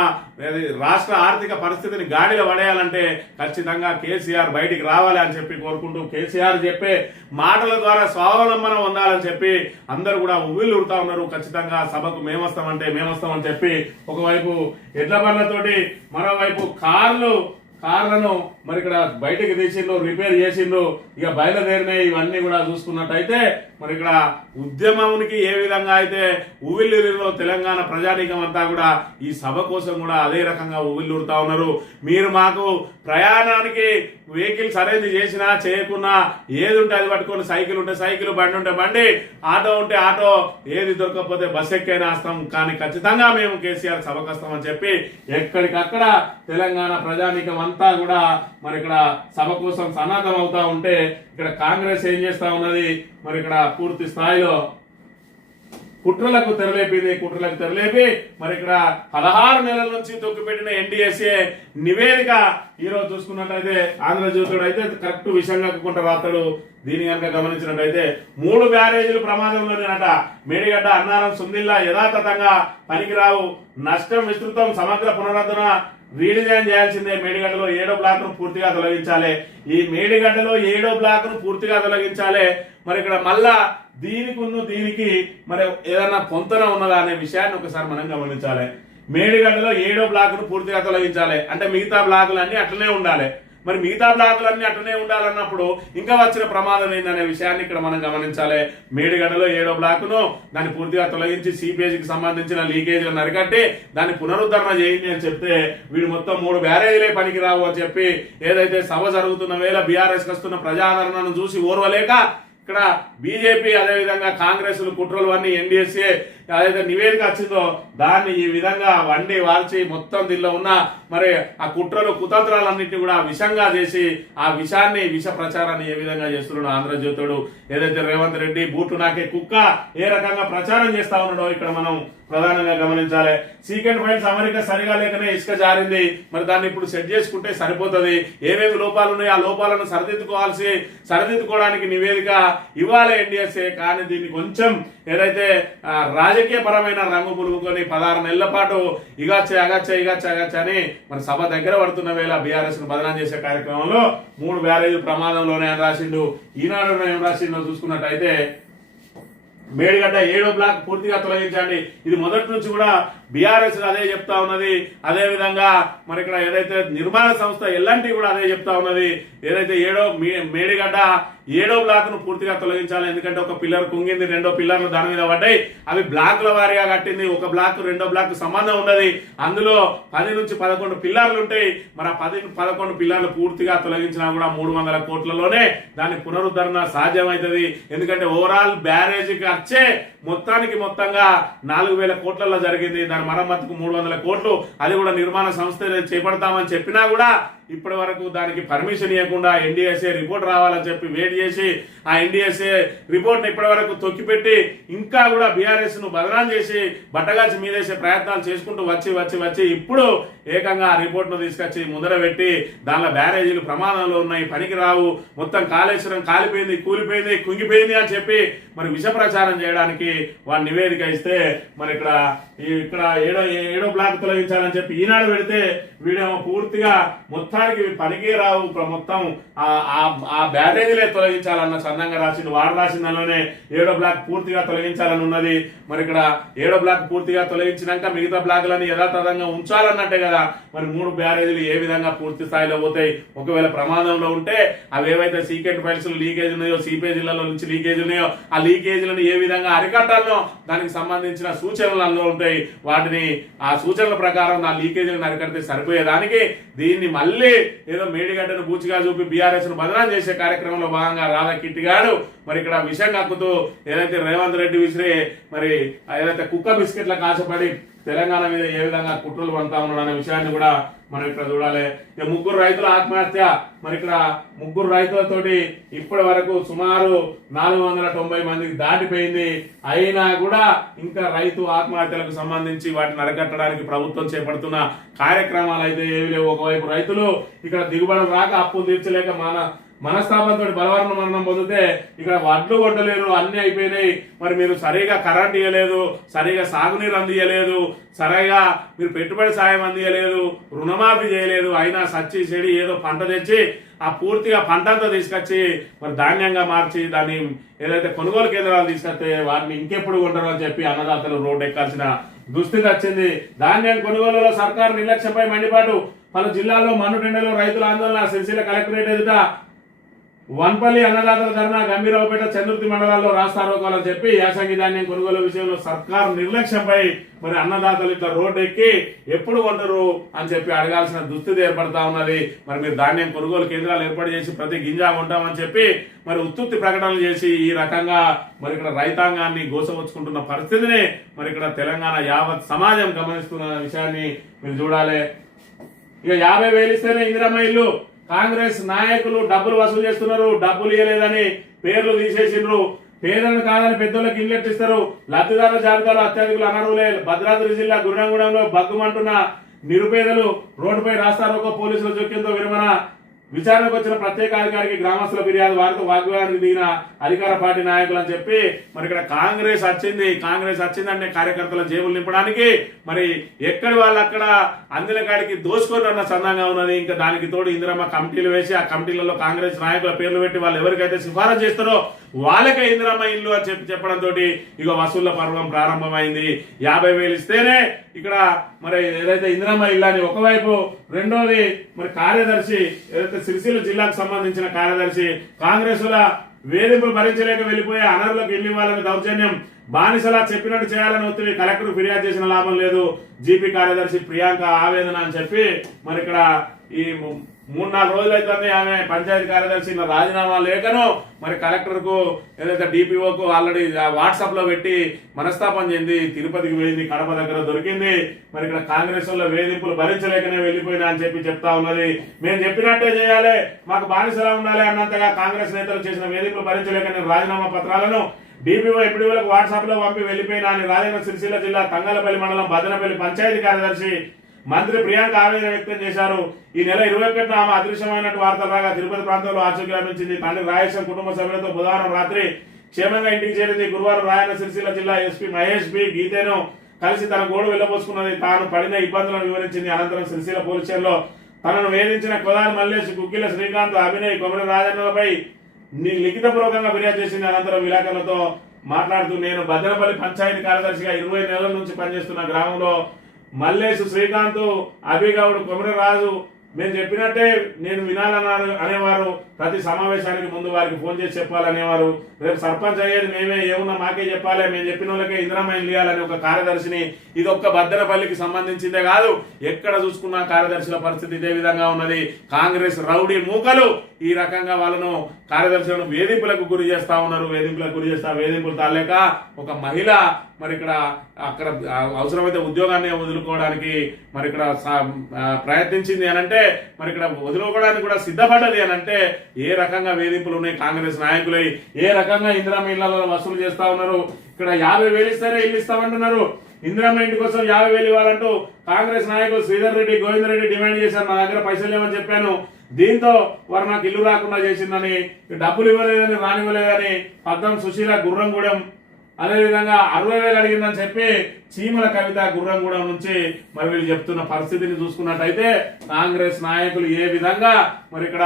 రాష్ట్ర ఆర్థిక పరిస్థితిని గాడిలో పడేయాలంటే ఖచ్చితంగా కేసీఆర్ బయటికి రావాలి అని చెప్పి కోరుకుంటూ కేసీఆర్ చెప్పే మాటల ద్వారా స్వావలంబన పొందాలని చెప్పి అందరూ కూడా ఉవ్విళ్ళు ఉడతా ఉన్నారు. ఖచ్చితంగా సభకు మేమొస్తామని చెప్పి ఒకవైపు ఎడ్ల బండ్లతోటి మరోవైపు కార్లను మరి ఇక్కడ బయటకు తీసిండ్రు, రిపేర్ చేసిండ్రు. ఇక బయలుదేరినాయి. ఇవన్నీ కూడా చూసుకున్నట్టయితే మరి ఇక్కడ ఉద్యమానికి ఏ విధంగా అయితే ఉవ్విళ్ళూరులో తెలంగాణ ప్రజానీకం అంతా కూడా ఈ సభ కోసం కూడా అదే రకంగా ఉవ్విళ్ళూరుతా ఉన్నారు. మీరు మాకు ప్రయాణానికి వెహికల్స్ అరేంజ్ చేసినా చేయకున్నా ఏది ఉంటే అది పట్టుకొని, సైకిల్ ఉంటే సైకిల్, బండి ఉంటే బండి, ఆటో ఉంటే ఆటో, ఏది దొరకకపోతే బస్ ఎక్కైనా వస్తాం, కానీ ఖచ్చితంగా మేము కేసీఆర్ సభకు వస్తామని చెప్పి ఎక్కడికక్కడ తెలంగాణ ప్రజానీకం అంతా కూడా మరి ఇక్కడ సభ కోసం సన్నద్ధం అవుతా ఉంటే ఇక్కడ కాంగ్రెస్ ఏం చేస్తా ఉన్నది మరి ఇక్కడ పూర్తి స్థాయిలో కుట్రలకు తెరలేపి మరి ఇక్కడ 16 నెలల నుంచి తొక్కిపెట్టిన ఎన్డీఎస్ఏ నివేదిక ఈరోజు చూసుకున్నట్టయితే ఆంధ్రజ్యోతుడు అయితే కరెక్ట్ విషయం కాకుండా రాస్తాడు. దీని కనుక గమనించినట్టయితే 3 బ్యారేజీలు ప్రమాదంలోనేనట. మేడిగడ్డ, అన్నారం, సుందిల్లా యథాతథంగా పనికిరావు, నష్టం విస్తృతం, సమగ్ర పునరుద్ధరణ, రీడిజైన్ చేయాల్సిందే. మేడిగడ్డలో 7వ బ్లాక్ను పూర్తిగా తొలగించాలి. ఈ మేడిగడ్డలో 7వ బ్లాక్ను పూర్తిగా తొలగించాలి. మరి ఇక్కడ మళ్ళా దీనికి మరి ఏదైనా పొంతన ఉన్నదా అనే విషయాన్ని ఒకసారి మనం గమనించాలి. మేడిగడ్డలో 7వ బ్లాక్ను పూర్తిగా తొలగించాలి అంటే మిగతా బ్లాకులన్నీ అట్లనే ఉండాలి. మరి మిగతా బ్లాకులన్నీ అట్లనే ఉండాలన్నప్పుడు ఇంకా వచ్చిన ప్రమాదం ఏందనే విషయాన్ని ఇక్కడ మనం గమనించాలి. మేడిగడ్డలో 7వ బ్లాకును దాన్ని పూర్తిగా తొలగించి సిపిఎస్కి సంబంధించిన లీకేజీలను అరికట్టి దాన్ని పునరుద్ధరణ చేయండి అని చెప్తే వీడు మొత్తం 3 బ్యారేజీలే పనికిరావు అని చెప్పి ఏదైతే సభ జరుగుతున్న వేళ బీఆర్ఎస్ వస్తున్న ప్రజాదరణను చూసి ఓర్వలేక ఇక్కడ బీజేపీ అదేవిధంగా కాంగ్రెస్ కుట్రలు అన్ని ఎన్డీఎస్ఏ ఏదైతే నివేదిక వచ్చిందో దాన్ని ఈ విధంగా వండి వాల్చి మొత్తం దీనిలో ఉన్న మరి ఆ కుట్రలు కుతంత్రాలన్నింటినీ కూడా విషంగా చేసి ఆ విష ప్రచారాన్ని ఏ విధంగా చేస్తున్నాడు ఆంధ్రజ్యోతుడు. ఏదైతే రేవంత్ రెడ్డి బూట్లు నాకే కుక్క ఏ రకంగా ప్రచారం చేస్తా ఉన్నాడో ఇక్కడ మనం ప్రధానంగా గమనించాలి. సీకెండ్ ఫైల్స్ అమరిక సరిగా లేకనే ఇసుక జారింది. మరి దాన్ని ఇప్పుడు సెట్ చేసుకుంటే సరిపోతుంది. ఏమేమి లోపాలు ఉన్నాయో ఆ లోపాలను సరిదిద్దుకోవడానికి నివేదిక ఇవ్వాలి ఎన్డీఎస్ఏ. కానీ దీన్ని కొంచెం ఏదైతే రాజకీయ పరమైన రంగు పులుముకొని 16 నెలల పాటు ఇగచ్చ అని మన సభ దగ్గర పడుతున్న వేళ బీఆర్ఎస్ ను బదనాం చేసే కార్యక్రమంలో 3 బ్యారేజీలు ప్రమాదంలోనే అని రాసిండు. ఈనాడు ఏం రాసిండో చూసుకున్నట్టయితే మేడిగడ్డ 7వ బ్లాక్ పూర్తిగా తొలగించండి. ఇది మొదటి నుంచి కూడా బీఆర్ఎస్ అదే చెప్తా ఉన్నది. అదే విధంగా మరి ఇక్కడ ఏదైతే నిర్మాణ సంస్థ ఎల్ఎన్టీ కూడా అదే చెప్తా ఉన్నది. ఏదైతే మేడిగడ్డ 7వ బ్లాక్ ను పూర్తిగా తొలగించాలి. ఎందుకంటే ఒక పిల్లర్ కుంగింది, 2 పిల్లర్లు దాని మీద పడ్డాయి. అవి బ్లాక్ల వారీగా కట్టింది. ఒక బ్లాక్ 2వ బ్లాక్ సంబంధం ఉండదు. అందులో 10 నుంచి 11 పిల్లర్లు ఉంటాయి. మరి ఆ 10-11 పిల్లర్లు పూర్తిగా తొలగించినా కూడా 300 కోట్లలోనే దాని పునరుద్ధరణ సాధ్యమవుతుంది. ఎందుకంటే ఓవరాల్ బ్యారేజీ ఖర్చే మొత్తంగా 4000 కోట్లలో జరిగింది. దాని మరమ్మతుకు 300 కోట్లు, అది కూడా నిర్మాణ సంస్థ చేపడతామని చెప్పినా కూడా ఇప్పటి వరకు దానికి పర్మిషన్ ఇవ్వకుండా ఎన్డీఎస్ఏ రిపోర్ట్ రావాలని చెప్పి వెయిట్ చేసి ఆ ఎన్డీఎస్ఏ రిపోర్ట్ ని ఇప్పటి వరకు తొక్కిపెట్టి ఇంకా కూడా బీఆర్ఎస్ ను బదనాం చేసి బట్టగాల్చి మీదేసే ప్రయత్నాలు చేసుకుంటూ వచ్చి ఇప్పుడు ఏకంగా ఆ రిపోర్ట్ ను తీసుకొచ్చి ముందర పెట్టి దానిలో బ్యారేజీలు ప్రమాదంలో ఉన్నాయి, పనికి రావు, మొత్తం కాళేశ్వరం కాలిపోయింది, కూలిపోయింది, కుంగిపోయింది అని చెప్పి మరి విష ప్రచారం చేయడానికి వాడు నివేదిక ఇస్తే మరి ఇక్కడ 7వ బ్లాక్ తొలగించాలని చెప్పి ఈనాడు పెడితే వీడేమో పూర్తిగా మొత్తానికి పనికి రావు, మొత్తం ఆ బ్యారేజీలే తొలగించాలన్న చందంగా రాసింది. వాడు రాసిన దానిలోనే 7వ బ్లాక్ పూర్తిగా తొలగించాలని ఉన్నది. మరి ఇక్కడ 7వ బ్లాక్ పూర్తిగా తొలగించినాక మిగతా బ్లాక్లని యథాతథంగా ఉంచాలన్నట్టే కదా. మరి 3 బ్యారేజీలు ఏ విధంగా పూర్తి స్థాయిలో పోతాయి? ఒకవేళ ప్రమాదంలో ఉంటే అవి ఏవైతే సీక్రెట్ ఫైల్స్ లీకేజ్ ఉన్నాయో, సిపేజీలలో నుంచి లీకేజ్ ఉన్నాయో, ఆ లీకేజీలను ఏ విధంగా అరికట్టాలో దానికి సంబంధించిన సూచనలు అందులో ఉంటాయి. వాటిని ఆ సూచనల ప్రకారం ఆ లీకేజీలను అరికడితే సరిపోయేదానికి దీన్ని మళ్ళీ ఏదో మేడిగడ్డను బూచిగా చూపి బీఆర్ఎస్ ను బదనాం చేసే కార్యక్రమంలో భాగంగా రాధా కిట్టిగాడు మరి ఇక్కడ విషయం కక్కుతూ ఏదైతే రేవంత్ రెడ్డి విసిరే మరి ఏదైతే కుక్క బిస్కెట్ల కాశపడి తెలంగాణ మీద ఏ విధంగా కుట్రలు పంతా ఉన్నాడు అనే విషయాన్ని కూడా మనం ఇక్కడ చూడాలి. 3 రైతుల ఆత్మహత్య. మరి ఇక్కడ 3 రైతులతోటి ఇప్పటి వరకు సుమారు 490 మందికి దాటిపోయింది. అయినా కూడా ఇంకా రైతు ఆత్మహత్యలకు సంబంధించి వాటిని అరికట్టడానికి ప్రభుత్వం చేపడుతున్న కార్యక్రమాలు అయితే ఏవి లేవు. ఒకవైపు రైతులు ఇక్కడ దిగుబడులు రాక అప్పులు తీర్చలేక మనస్తాపంతో బలవరణ మరణం పొందితే ఇక్కడ వడ్లు కొట్టలేరు, అన్ని అయిపోయినాయి. మరి మీరు సరిగా కరెంట్ ఇవ్వలేదు, సరిగా సాగునీరు అందియలేదు, సరిగా మీరు పెట్టుబడి సాయం అందియలేదు, రుణమాఫీ చేయలేదు. అయినా సచ్చి చెడి ఏదో పంట తెచ్చి ఆ పూర్తిగా పంట అంతా తీసుకొచ్చి మరి ధాన్యంగా మార్చి దాన్ని ఏదైతే కొనుగోలు కేంద్రాలు తీసుకొస్తే వాటిని ఇంకెప్పుడు కొంటారు అని చెప్పి అన్నదాతలు రోడ్డు ఎక్కాల్సిన దుస్థితి వచ్చింది. ధాన్యం కొనుగోలులో సర్కారు నిర్లక్ష్యంపై మండిపాటు. పలు జిల్లాల్లో మన్నుటెండలో రైతుల ఆందోళన. సిరిసిల్ల కలెక్టరేట్ ఎదుట వన్పల్లి అన్నదాతల ధర్నా. గంభీరావుపేట, చంద్రుతి మండలాల్లో రాస్తారోకోవాలని చెప్పి యాసంగి ధాన్యం కొనుగోలు విషయంలో సర్కారు నిర్లక్ష్యంపై మరి అన్నదాతలు ఇట్లా రోడ్డు ఎక్కి ఎప్పుడు కొంటారు అని చెప్పి అడగాల్సిన దుస్థితి ఏర్పడతా ఉన్నది. మరి మీరు ధాన్యం కొనుగోలు కేంద్రాలు ఏర్పాటు చేసి ప్రతి గింజ కొంటామని చెప్పి మరి ఉత్తుత్తి ప్రకటనలు చేసి ఈ రకంగా మరి ఇక్కడ రైతాంగాన్ని గోసవచ్చుకుంటున్న పరిస్థితిని మరి ఇక్కడ తెలంగాణ యావత్ సమాజం గమనిస్తున్న విషయాన్ని మీరు చూడాలి. ఇక 50,000 ఇస్తేనే ఇందిరమ్మ ఇల్లు. కాంగ్రెస్ నాయకులు డబ్బులు వసూలు చేస్తున్నారు, డబ్బులు ఇవ్వలేదని పేర్లు తీసేసిండ్రు. పేదలను కాదని పెద్దోళ్ళకి ఇల్లు ఎట్టిస్తారు. లబ్ధిదారుల జాబితాలో అత్యధికులు అనర్హులే. భద్రాద్రి జిల్లా గుర్రంగూడెంలో బగ్గుమంటున్న నిరుపేదలు రోడ్డుపై రాస్తారోకో. పోలీసుల జోక్యంతో విరమణ. విచారణకు వచ్చిన ప్రత్యేక అధికారికి గ్రామస్తుల ఫిర్యాదు. వారితో వాగ్వాదానికి దిగిన అధికార పార్టీ నాయకులు అని చెప్పి మరి ఇక్కడ కాంగ్రెస్ వచ్చిందంటే కార్యకర్తల జేబులు నింపడానికి మరి ఎక్కడి వాళ్ళు అక్కడ అందిన కాడికి దోచుకోరన్న చందంగా ఉన్నది. ఇంకా దానికి తోడు ఇందిరమ్మ కమిటీలు వేసి ఆ కమిటీలలో కాంగ్రెస్ నాయకుల పేర్లు పెట్టి వాళ్ళు ఎవరికైతే సిఫారసు చేస్తారో వాళ్ళకే ఇందిరమ్మ ఇల్లు అని చెప్పడంతో ఇక వసూళ్ల పర్వం ప్రారంభమైంది. 50,000 ఇస్తేనే ఇక్కడ మరి ఏదైతే ఇందిరమ్మ ఇల్లు అని ఒకవైపు, రెండోది మరి కార్యదర్శి ఏదైతే సిరిసిల్ల జిల్లాకు సంబంధించిన కార్యదర్శి కాంగ్రెసుల వేధింపులు భరించలేక వెళ్లిపోయే అనర్హులకు ఇల్లు ఇవ్వాలని దౌర్జన్యం. బానిసలా చెప్పినట్టు చేయాలని ఒత్తిడి. కలెక్టర్ ఫిర్యాదు చేసిన లాభం లేదు. జీపీ కార్యదర్శి ప్రియాంక ఆవేదన అని చెప్పి మరి ఇక్కడ ఈ 3-4 రోజులు అవుతుంది ఆమె పంచాయతీ కార్యదర్శి రాజీనామా లేఖను మరి కలెక్టర్ కు ఏదైతే డిపిఓకు ఆల్రెడీ వాట్సాప్ లో పెట్టి మనస్తాపం చెంది తిరుపతికి పోయింది. కడప దగ్గర దొరికింది. మరి ఇక్కడ కాంగ్రెస్ వల్ల వేధింపులు భరించలేకనే వెళ్లిపోయినా అని చెప్పి చెప్తా ఉన్నది. మేము చెప్పినట్టే చేయాలి, మాకు బానిసలా ఉండాలి అన్నంతగా కాంగ్రెస్ నేతలు చేసిన వేధింపులు భరించలేకనే రాజీనామా పత్రాలను డిపిఓ ఎప్పటివరకు వాట్సాప్ లో పంపి వెళ్లిపోయినా అని రాజన్న సిరిసిల్ల జిల్లా తంగలపల్లి మండలం బదనపల్లి పంచాయతీ కార్యదర్శి మంత్రి ప్రియాంక ఆవేదన వ్యక్తం చేశారు. ఈ నెల 21న ఆమె అదృశ్యమైనట్టు వార్తలు రాగా తిరుపతి ప్రాంతంలో ఆచూకీ లభించింది. తండ్రి రాయేశం కుటుంబ సభ్యులతో బుధవారం రాత్రి క్షేమంగా ఇంటికి చేరింది. గురువారం రాయన్న సిరిసిల్ల జిల్లా ఎస్పీ మహేష్ బి గీతేను కలిసి తన గోడు వెళ్లబోసుకున్నది. తాను పడిన ఇబ్బందులను వివరించింది. అనంతరం సిరిసిల్ల పోలీస్ స్టేషన్లో తనను వేధించిన కొదాలి మల్లేష్, గుగ్గిల శ్రీకాంత్, అభినయ్, కొమరి రాజన్నలపై లిఖితపూర్వకంగా ఫిర్యాదు చేసింది. అనంతరం విలేకరులతో మాట్లాడుతూ, నేను భద్రపల్లి పంచాయతీ కార్యదర్శిగా 20 నెలల నుంచి పనిచేస్తున్న గ్రామంలో మల్లేసు శ్రీకాంత్, అభిగౌడ్, కొమరరాజు మేము చెప్పినట్టే నేను వినాలన్నారు అనేవారు. ప్రతి సమావేశానికి ముందు వారికి ఫోన్ చేసి చెప్పాలనేవారు. రేపు సర్పంచ్ అయ్యేది మేమే, ఏమున్నా మాకే చెప్పాలి, మేము చెప్పిన వాళ్ళకే ఇందిరామయం ఇవ్వాలని ఒక కార్యదర్శిని. ఇది ఒక్క భద్రపల్లికి సంబంధించిందే కాదు, ఎక్కడ చూసుకున్నా కార్యదర్శుల పరిస్థితి ఇదే విధంగా ఉన్నది. కాంగ్రెస్ రౌడీ మూకలు ఈ రకంగా వాళ్ళను కార్యదర్శులను వేధింపులకు గురి చేస్తా ఉన్నారు. వేధింపులు తాలేక ఒక మహిళ మరి ఇక్కడ అక్కడ అవసరమైతే ఉద్యోగాన్ని వదులుకోవడానికి మరి ఇక్కడ ప్రయత్నించింది అనంటే, మరి ఇక్కడ వదులుకోవడానికి కూడా సిద్ధపడ్డది అనంటే ఏ రకంగా వేధింపులు ఉన్నాయి కాంగ్రెస్ నాయకులై, ఏ రకంగా ఇందిరామ ఇళ్లలో వసూలు చేస్తా ఉన్నారు. ఇక్కడ 50,000 ఇస్తేనే ఇల్లు ఇస్తామంటున్నారు. ఇందిరామ ఇంటి కోసం 50,000 ఇవ్వాలంటూ కాంగ్రెస్ నాయకులు శ్రీధర్ రెడ్డి, గోవింద్ రెడ్డి డిమాండ్ చేశారు. నా దగ్గర పైసలు లేవని చెప్పాను, దీంతో వారు నాకు ఇల్లు రాకుండా చేసిందని, డబ్బులు ఇవ్వలేదని, రానివ్వలేదని పద్మం సుశీల గుర్రంగూడెం, అదేవిధంగా 60,000 అడిగిందని చెప్పి చీమల కవిత గుర్రంగూడెం నుంచి మరి వీళ్ళు చెప్తున్న పరిస్థితిని చూసుకున్నట్టయితే కాంగ్రెస్ నాయకులు ఏ విధంగా మరి ఇక్కడ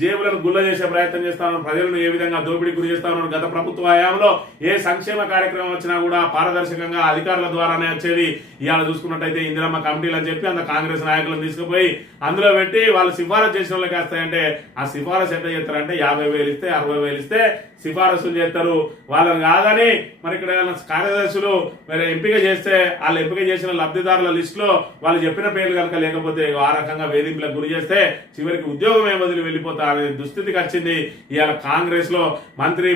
జేబులను గుల్ల చేసే ప్రయత్నం చేస్తా ఉన్నారు, ప్రజలను ఏ విధంగా దోపిడీ గురి చేస్తా ఉన్నారు. గత ప్రభుత్వ హయాంలో ఏ సంక్షేమ కార్యక్రమం వచ్చినా కూడా పారదర్శకంగా అధికారుల ద్వారానే వచ్చేది. ఇవాళ చూసుకున్నట్టయితే ఇందిరమ్మ కమిటీలు అని చెప్పి అంత కాంగ్రెస్ నాయకులను తీసుకుపోయి అందులో పెట్టి వాళ్ళు సిఫారసు చేసిన వాళ్ళకి వేస్తాయంటే, ఆ సిఫారసు ఎట్లా చేస్తారంటే 50,000 ఇస్తే 60,000 ఇస్తే సిఫారసులు చేస్తారు. వాళ్ళని కాదని మరి ఇక్కడ కార్యదర్శులు మరి ఎంపిక చేస్తే వాళ్ళు ఎంపిక చేసిన లబ్ధిదారుల లిస్ట్ లో వాళ్ళు చెప్పిన పేర్లు కనుక లేకపోతే ఆ రకంగా వేధింపులకు గురి చేస్తే చివరికి ఉద్యోగమే వదిలి వెళ్ళిపోతా అనే దుస్థితికి వచ్చింది. ఇవాళ కాంగ్రెస్ లో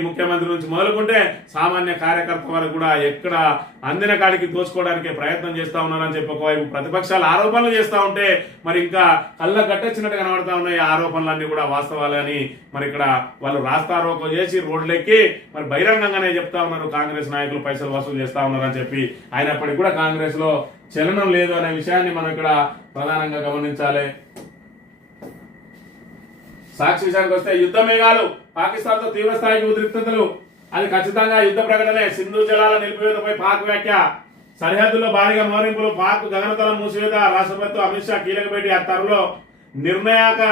ముఖ్యమంత్రి నుంచి మొదలుకుంటే సామాన్య కార్యకర్త వరకు కూడా ఎక్కడ అందిన కాడికి దోచుకోవడానికి ప్రయత్నం చేస్తా ఉన్నారని చెప్పి ఒకవైపు ప్రతిపక్షాలు ఆరోపణలు చేస్తా ఉంటే మరి ఇంకా కళ్ళ గట్టొచ్చినట్టు కనబడతా ఉన్నాయి. ఆరోపణలన్నీ కూడా వాస్తవాలని మరి ఇక్కడ వాళ్ళు రాస్తారోకో చేసి రోడ్లెక్కి మరి బహిరంగంగానే చెప్తా ఉన్నారు కాంగ్రెస్ నాయకులు పైసలు వసూలు చేస్తా ఉన్నారని చెప్పి. అయినప్పటికీ కూడా కాంగ్రెస్ లో చలనం లేదు అనే విషయాన్ని మనం ఇక్కడ ప్రధానంగా గమనించాలి. సాక్షి విషయానికి వస్తే యుద్ధ మేఘాలు, పాకిస్తాన్ తో తీవ్ర స్థాయికి ఉద్రిక్తతలు, అది ఖచ్చితంగా యుద్ధ ప్రకటనే. సింధు జలాల నిలిపివేతపై పాక్ వ్యాఖ్య, సరిహద్దుల్లో భారీగా మోరింపులు, పాక్ గగనతలం మూసివేత, రాష్ట్రపతి అమిత్ షా కీలక భేటీ, ఆ తరులో నిర్ణాయక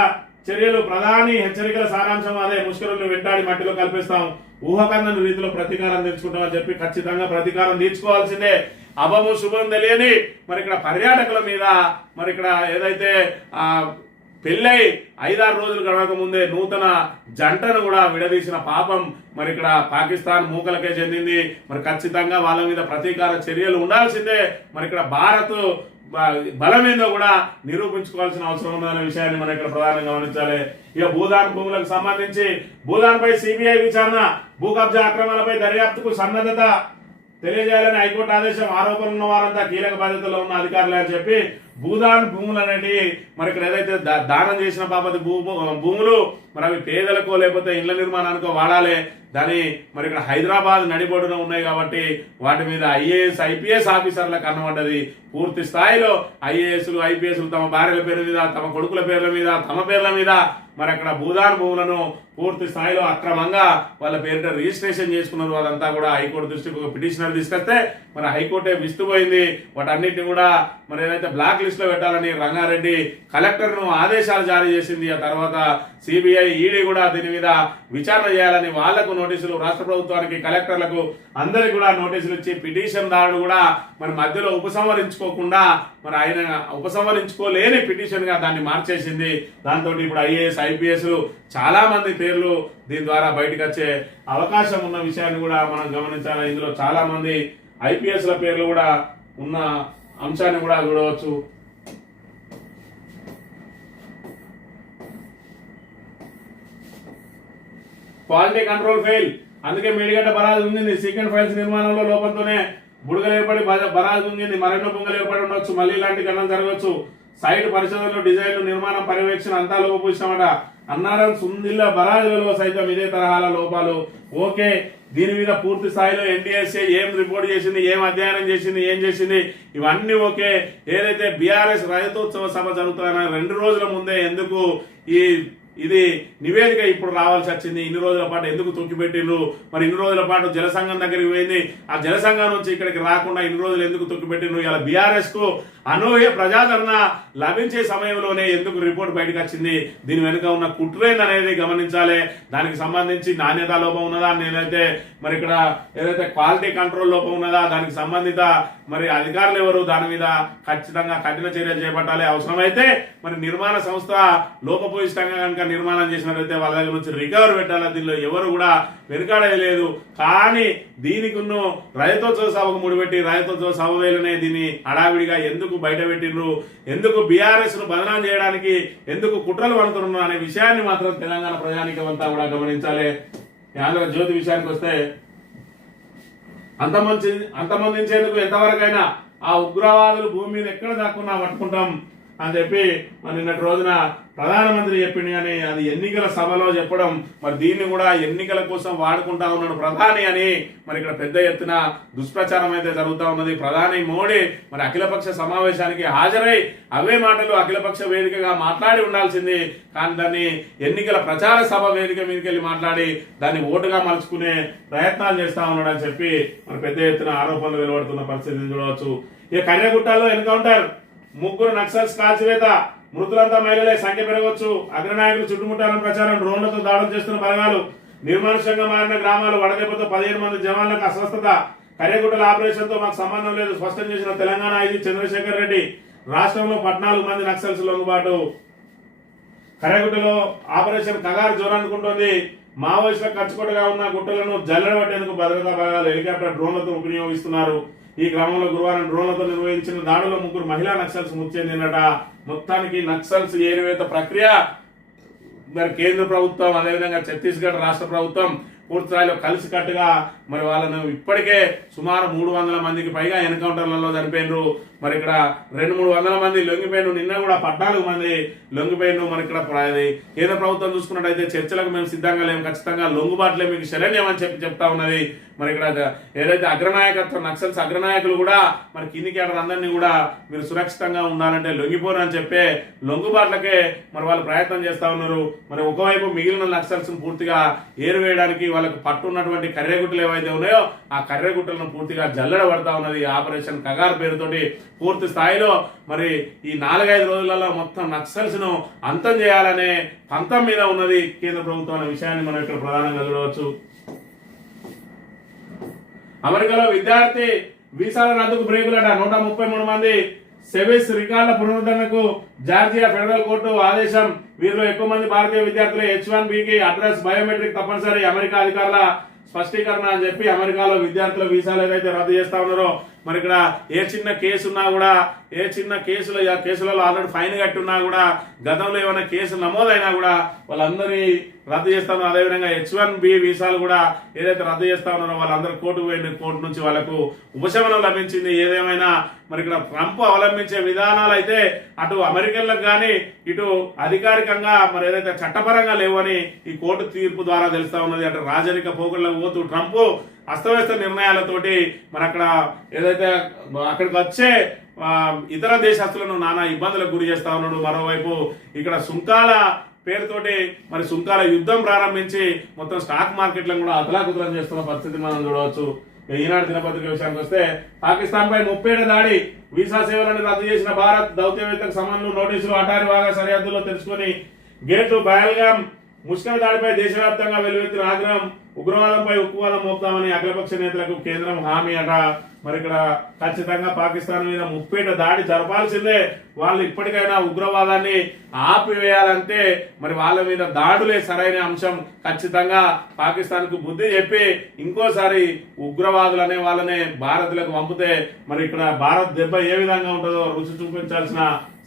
చర్యలు, ప్రధాని హెచ్చరికల సారాంశం అదే, ముష్కరులను వెంటాడి మట్టిలో కల్పిస్తాం, ఊహకందని రీతిలో ప్రతీకారం తీర్చుకుంటామని చెప్పి ఖచ్చితంగా ప్రతీకారం తీర్చుకోవాల్సిందే. అభము శుభం తెలియని మరి ఇక్కడ పర్యాటకుల మీద మరి ఇక్కడ ఏదైతే పెళ్ళై 5-6 రోజులు గడవక ముందే నూతన జంటను కూడా విడదీసిన పాపం మరి ఇక్కడ పాకిస్తాన్ మూకలకే చెందింది. మరి ఖచ్చితంగా వాళ్ళ మీద ప్రతీకార చర్యలు ఉండాల్సిందే. మరి ఇక్కడ భారత్ బలం ఏందో కూడా నిరూపించుకోవాల్సిన అవసరం ఉందనే విషయాన్ని మనం ఇక్కడ ప్రధానంగా గమనించాలి. ఇక భూదాన్ భూములకు సంబంధించి భూదాన్ పై సిబిఐ విచారణ, భూ కబ్జా అక్రమాలపై దర్యాప్తుకు సన్నద్ధత తెలియజేయాలని హైకోర్టు ఆదేశం, ఆరోపణలు ఉన్న వారంతా కీలక బాధ్యతలో ఉన్న అధికారులు అని చెప్పి భూదాన్ భూములు అనేవి మరి ఇక్కడ ఏదైతే దానం చేసిన బాపతి భూములు మరి అవి పేదలకో లేకపోతే ఇళ్ల నిర్మాణానికో వాడాలి. దాని మరి ఇక్కడ హైదరాబాద్ నడిబొడ్డున ఉన్నాయి కాబట్టి వాటి మీద ఐఏఎస్ ఐపీఎస్ ఆఫీసర్లకు అన్నమాటది. పూర్తి స్థాయిలో ఐఏఎస్లు ఐపీఎస్లు తమ భార్యల పేర్ల మీద, తమ కొడుకుల పేర్ల మీద, తమ పేర్ల మీద మరి అక్కడ భూదాన్ భూములను పూర్తి స్థాయిలో అక్రమంగా వాళ్ళ పేరిట రిజిస్ట్రేషన్ చేసుకున్నారు. అదంతా కూడా హైకోర్టు దృష్టికి ఒక పిటిషనర్ తీసుకొస్తే మరి హైకోర్టే విస్తుపోయింది. వాటన్నిటిని కూడా మరి ఏదైతే బ్లాక్ లిస్ట్ లో పెట్టాలని రంగారెడ్డి కలెక్టర్ ను ఆదేశాలు జారీ చేసింది. ఆ తర్వాత సిబిఐ ఈడీ కూడా దీని మీద విచారణ చేయాలని వాళ్లకు నోటీసులు, రాష్ట్ర ప్రభుత్వానికి, కలెక్టర్లకు అందరికి కూడా నోటీసులు ఇచ్చి పిటిషన్ దారుడు కూడా మరి మధ్యలో ఉపసంహరించుకోకుండా మరి ఆయన ఉపసంహరించుకోలేని పిటిషన్ గా దాన్ని మార్చేసింది. దాంతో ఇప్పుడు ఐఏఎస్ ఐపీఎస్ చాలా మంది పేర్లు దీని ద్వారా బయటకు వచ్చే అవకాశం ఉన్న విషయాన్ని కూడా మనం గమనించాలి. ఇందులో చాలా మంది ఐపీఎస్ ల పేర్లు కూడా ఉన్న అంశాన్ని కూడా చూడవచ్చు. క్వాలిటీ కంట్రోల్ ఫెయిల్, అందుకే మేడిగడ్డ బరాజు ఉంది. సీక్రెట్ ఫైల్స్ నిర్మాణంలో లోపంతోనే బుడగలు ఏర్పడి బరాజు ఉంది. మరెన్నో బొంగలు ఏర్పడి ఉండొచ్చు, మళ్ళీ ఇలాంటి గణం జరగవచ్చు. సైట్ పరిశోధనలు, డిజైన్లు, నిర్మాణం, పర్యవేక్షణ అంతా లోపూసినామట. అన్నారం సుందిల్ల బరాజులలో సైతం ఇదే తరహాల లోపాలు. ఓకే, దీని మీద పూర్తి స్థాయిలో ఎన్డీఎస్ఏ ఏం రిపోర్ట్ చేసింది, ఏం అధ్యయనం చేసింది, ఏం చేసింది, ఇవన్నీ ఓకే. ఏదైతే బీఆర్ఎస్ రజతోత్సవ సభ జరుగుతున్న 2 రోజుల ముందే ఎందుకు ఈ ఇది నివేదిక ఇప్పుడు రావాల్సి వచ్చింది. ఇన్ని రోజుల పాటు ఎందుకు తొక్కిపెట్టిండ్రు, మరి ఇన్ని రోజుల పాటు జలసంఘం దగ్గరికి పోయింది, ఆ జలసంఘం నుంచి ఇక్కడికి రాకుండా ఇన్ని రోజులు ఎందుకు తొక్కిపెట్టిండ్రు, ఇలా బీఆర్ఎస్ కు అనూహ్య ప్రజాదరణ లభించే సమయంలోనే ఎందుకు రిపోర్ట్ బయటకు వచ్చింది, దీని వెనుక ఉన్న కుట్రేంది అనేది గమనించాలి. దానికి సంబంధించి నాణ్యత లోపం ఉన్నదా, ఏదైతే మరి ఇక్కడ ఏదైతే క్వాలిటీ కంట్రోల్ లోపం ఉన్నదా, దానికి సంబంధిత మరి అధికారులు ఎవరు, దాని మీద ఖచ్చితంగా కఠిన చర్యలు చేపట్టాలి. అవసరమైతే మరి నిర్మాణ సంస్థ లోపభూయిష్టంగా కనుక నిర్మాణం చేసినట్లయితే వాళ్ళ దగ్గర నుంచి రికవర్ పెట్టాలి. దీనిలో ఎవరు కూడా వెనుకాడలేదు. కానీ దీనికి రైతోత్సవ సభకు ముడిపెట్టి రైతోత్సవ సభ వేళనే దీన్ని హడావిడిగా ఎందుకు బయట పెట్టిండ్రు, ఎందుకు బీఆర్ఎస్ ను బదనాం చేయడానికి ఎందుకు కుట్రలు పడుతున్నారు అనే విషయాన్ని మాత్రం తెలంగాణ ప్రజానికం అంతా కూడా గమనించాలి. ఆంధ్రజ్యోతి విషయానికి వస్తే అంతమొందించేందుకు ఎంతవరకైనా ఆ ఉగ్రవాదులు భూమి మీద ఎక్కడ దాక్కున్నా పట్టుకుంటాం అని చెప్పి మరి నిన్నటి రోజున ప్రధానమంత్రి చెప్పింది. కానీ అది ఎన్నికల సభలో చెప్పడం, మరి దీన్ని కూడా ఎన్నికల కోసం వాడుకుంటా ఉన్నాడు ప్రధాని అని మరి ఇక్కడ పెద్ద ఎత్తున దుష్ప్రచారం అయితే జరుగుతూ ఉన్నది. ప్రధాని మోడీ మరి అఖిలపక్ష సమావేశానికి హాజరై అవే మాటలు అఖిలపక్ష వేదికగా మాట్లాడి ఉండాల్సింది. కానీ దాన్ని ఎన్నికల ప్రచార సభ వేదిక మీదకి వెళ్ళి మాట్లాడి దాన్ని ఓటుగా మలుచుకునే ప్రయత్నాలు చేస్తా ఉన్నాడు అని చెప్పి మరి పెద్ద ఎత్తున ఆరోపణలు వెలువడుతున్న పరిస్థితిని చూడవచ్చు. ఇక కన్యాగుట్టాల్లో ఎన్కౌంటర్, 3 నక్సల్స్ కాల్చివేత, మృతులంతా మహిళలే, సంఖ్య పెరగవచ్చు. అగ్రనాయకులు చుట్టుముట్టాలని ప్రచారం, డ్రోన్లతో దాడులు చేస్తున్న బలగాలు, నిర్మానుష్యంగా మారిన గ్రామాలు, వడదెబ్బతో 15 మంది జవాన్లకు అస్వస్థత. కర్యగుట్టల ఆపరేషన్ తో మాకు సంబంధం లేదు స్పష్టం చేసిన తెలంగాణ ఐజీ చంద్రశేఖర్ రెడ్డి. రాష్ట్రంలో 14 మంది నక్సల్స్ లొంగుబాటు. కర్యగుట్టలో ఆపరేషన్ కగారు జోరనుకుంటోంది. మావోయిస్టులకు ఖర్చుకోటగా ఉన్న గుట్టలను జల్లెడబట్టేందుకు భద్రతా బలగాలు హెలికాప్టర్ డ్రోన్లతో వినియోగిస్తున్నారు. ఈ క్రమంలో గురువారం డ్రోన్లతో నిర్వహించిన దాడులో 3 మహిళా నక్సల్స్ మృతి చెందినట. మొత్తానికి నక్సల్స్ ఏరివేత ప్రక్రియ మరి కేంద్ర ప్రభుత్వం అదేవిధంగా ఛత్తీస్గఢ్ రాష్ట్ర ప్రభుత్వం పూర్తిస్థాయిలో కలిసికట్టుగా మరి వాళ్ళను ఇప్పటికే సుమారు 300 మందికి పైగా ఎన్కౌంటర్లలో చనిపోయినరు. మరి ఇక్కడ 200-300 మంది లొంగిపోయిన, నిన్న కూడా 14 మంది లొంగిపోయిన. మరి ఇక్కడ కేంద్ర ప్రభుత్వం చూసుకున్నట్టయితే చర్చలకు మేము సిద్ధంగా లేము, ఖచ్చితంగా లొంగుబాట్లే మీకు శరణ్యం అని చెప్తా ఉన్నది. మరి ఇక్కడ ఏదైతే అగ్రనాయకత్వం నక్సల్స్ అగ్రనాయకులు కూడా మరి కిందికి అందరినీ కూడా మీరు సురక్షితంగా ఉండాలంటే లొంగిపోరు అని చెప్పే లొంగుబాట్లకే మరి వాళ్ళు ప్రయత్నం చేస్తా ఉన్నారు. మరి ఒకవైపు మిగిలిన నక్సల్స్ పూర్తిగా ఏరువేయడానికి వాళ్ళకు పట్టున్నటువంటి కర్రెగుట్టలు ఏవైతే ఉన్నాయో ఆ కర్రెగుట్టలను పూర్తిగా జల్లెడ పడతా ఉన్నది. ఆపరేషన్ కగార్ పేరుతోటి పూర్తి స్థాయిలో మరి ఈ 4-5 రోజులలో మొత్తం నక్సల్స్ ను అంతం చేయాలనే పంతం మీద ఉన్నది కేంద్ర ప్రభుత్వం అనే విషయాన్ని మనం ఇక్కడ ప్రధానంగా చూడవచ్చు. అమెరికాలో విద్యార్థి వీసాల రద్దుకు బ్రేకులట. 133 మంది సెవిస్ రికార్డుల పునరుద్ధరణకు జార్జియా ఫెడరల్ కోర్టు ఆదేశం. వీరిలో ఎక్కువ మంది భారతీయ విద్యార్థులు H1Bకి అడ్రస్ బయోమెట్రిక్ తప్పనిసరి. అమెరికా అధికారుల స్పష్టీకరణ అని చెప్పి అమెరికాలో విద్యార్థుల వీసాలు ఏదైతే రద్దు చేస్తా ఉన్నారో మరి ఇక్కడ ఏ చిన్న కేసు ఉన్నా కూడా ఏ చిన్న కేసులలో ఆల్రెడీ ఫైన్ కట్టి ఉన్నా కూడా గతంలో ఏమైనా కేసులు నమోదైనా కూడా వాళ్ళందరి రద్దు చేస్తా ఉన్నారు. అదేవిధంగా H1B వీసాలు కూడా ఏదైతే రద్దు చేస్తా ఉన్నారో వాళ్ళందరూ కోర్టుకు పోయింది. కోర్టు నుంచి వాళ్ళకు ఉపశమనం లభించింది. ఏదేమైనా మరి ఇక్కడ ట్రంప్ అవలంబించే విధానాలు అయితే అటు అమెరికన్లకు కానీ ఇటు అధికారికంగా మరి ఏదైతే చట్టపరంగా లేవని ఈ కోర్టు తీర్పు ద్వారా తెలుస్తా ఉన్నది. అటు రాజరిక పోకడలకు పోతూ ట్రంప్ అస్తవ్యస్త నిర్ణయాలతోటి మరి అక్కడ ఏదైతే అక్కడికి వచ్చే ఇతర దేశస్తులను నానా ఇబ్బందులకు గురి చేస్తా ఉన్నాడు. మరోవైపు ఇక్కడ సుంకాల పేరుతోటి మరి సుంకాల యుద్ధం ప్రారంభించి మొత్తం స్టాక్ మార్కెట్లను కూడా అతలాకుతలం చేస్తున్న పరిస్థితి మనం చూడవచ్చు. ఈనాడు దినపత్రిక విషయానికి వస్తే పాకిస్తాన్ పై 30 ఏళ్ల దాడి, వీసా సేవలను రద్దు చేసిన భారత్, దౌత్యవేత్తకు సమన్లు నోటీసులు, అటారీ వాగా సరిహద్దుల్లో తెరుచుకొని గేట్లు. బహల్గాం ముష్కర దాడిపై దేశవ్యాప్తంగా వెలువెత్తిన ఆగ్రహం, ఉగ్రవాదంపై ఉక్కువాదం మోపుతామని అఖిలపక్ష నేతలకు కేంద్రం హామీ అట. మరి ఇక్కడ ఖచ్చితంగా పాకిస్తాన్ మీద 30 ఏళ్ల దాడి జరపాల్సిందే. వాళ్ళు ఇప్పటికైనా ఉగ్రవాదాన్ని ఆపివేయాలంటే మరి వాళ్ళ మీద దాడులే సరైన అంశం. ఖచ్చితంగా పాకిస్తాన్ కు బుద్ధి చెప్పి ఇంకోసారి ఉగ్రవాదులు అనే వాళ్ళనే భారత్లకు పంపితే మరి ఇక్కడ భారత్ దెబ్బ ఏ విధంగా ఉంటుందో రుచి చూపించాల్సిన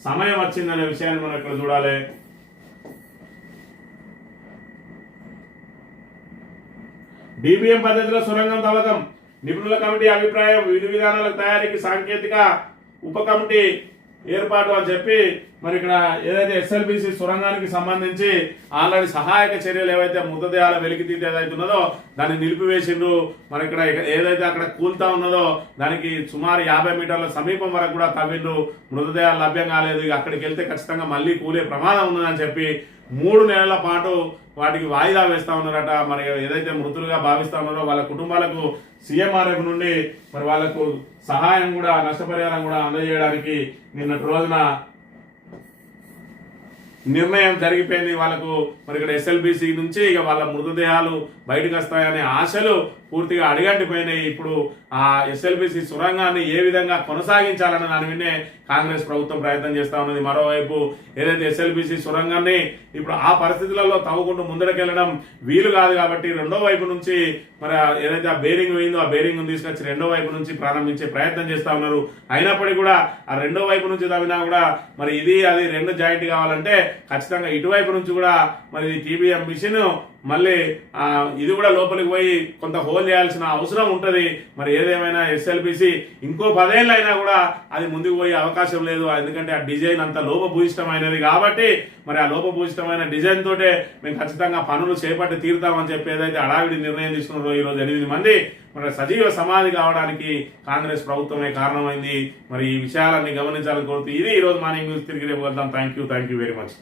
సమయం వచ్చిందనే విషయాన్ని మనం ఇక్కడ చూడాలి. DBM పద్ధతిలో సొరంగం తవ్వకం, నిపుణుల కమిటీ అభిప్రాయం, విధి విధానాల తయారీకి సాంకేతిక ఉప కమిటీ ఏర్పాటు అని చెప్పి మరి ఇక్కడ ఏదైతే ఎస్ఎల్బిసి సొరంగానికి సంబంధించి ఆల్రెడీ సహాయక చర్యలు ఏవైతే మృతదేహాల వెలికితీత ఏదైతే ఉన్నదో దాన్ని నిలిపివేసిండ్రు. మరి ఇక్కడ ఏదైతే అక్కడ కూల్తా ఉన్నదో దానికి సుమారు 50 మీటర్ల సమీపం వరకు కూడా తవ్విండ్రు. మృతదేహాలు లభ్యం కాలేదు. అక్కడికి వెళ్తే ఖచ్చితంగా మళ్ళీ కూలే ప్రమాదం ఉన్నదని చెప్పి 3 నెలల పాటు వాటికి వాయిదా వేస్తా ఉన్నారట. మరి ఏదైతే మృతులుగా భావిస్తా ఉన్నారో వాళ్ళ కుటుంబాలకు సీఎంఆర్ఎఫ్ నుండి మరి వాళ్ళకు సహాయం కూడా నష్టపరిహారం కూడా అందజేయడానికి నిన్నటి రోజున నిర్ణయం జరిగిపోయింది. వాళ్ళకు మరి ఇక్కడ ఎస్ఎల్బిసి నుంచి ఇక వాళ్ళ మృతదేహాలు బయటకు వస్తాయనే ఆశలు పూర్తిగా అడిగంటిపోయినాయి. ఇప్పుడు ఆ ఎస్ఎల్బిసి సొరంగాన్ని ఏ విధంగా కొనసాగించాలన్న దాని వినే కాంగ్రెస్ ప్రభుత్వం ప్రయత్నం చేస్తా ఉన్నది. మరోవైపు ఏదైతే ఎస్ఎల్బిసి సొరంగాన్ని ఇప్పుడు ఆ పరిస్థితులలో తవ్వుకుంటూ ముందరకెళ్లడం వీలు కాదు కాబట్టి రెండో వైపు నుంచి మరి ఏదైతే ఆ బేరింగ్ పోయిందో ఆ బేరింగ్ తీసుకొచ్చి రెండో వైపు నుంచి ప్రారంభించే ప్రయత్నం చేస్తా ఉన్నారు. అయినప్పటికీ కూడా ఆ రెండో వైపు నుంచి తవ్వినా కూడా మరి ఇది అది రెండు జాయింట్ కావాలంటే ఖచ్చితంగా ఇటువైపు నుంచి కూడా మరి టీబీఎం మిషన్ మళ్ళీ ఇది కూడా లోపలికి పోయి కొంత హోల్ చేయాల్సిన అవసరం ఉంటది. మరి ఏదేమైనా ఎస్ఎల్బిసి ఇంకో 10 ఏళ్ళు అయినా కూడా అది ముందుకు పోయే అవకాశం లేదు. ఎందుకంటే ఆ డిజైన్ అంత లోపభూయిష్టమైనది కాబట్టి మరి ఆ లోపభూయిష్టమైన డిజైన్ తోటే మేము ఖచ్చితంగా పనులు చేపట్టి తీరుతామని చెప్పి ఏదైతే అడావిడి నిర్ణయం తీసుకున్నారో ఈ రోజు 8 మంది మరి సజీవ సమాధి కావడానికి కాంగ్రెస్ ప్రభుత్వమే కారణమైంది. మరి ఈ విషయాలన్నీ గమనించాలని కోరుతూ ఇది ఈ రోజు మార్నింగ్ న్యూస్. తిరిగి రేపు వెళ్దాం. Thank you very much.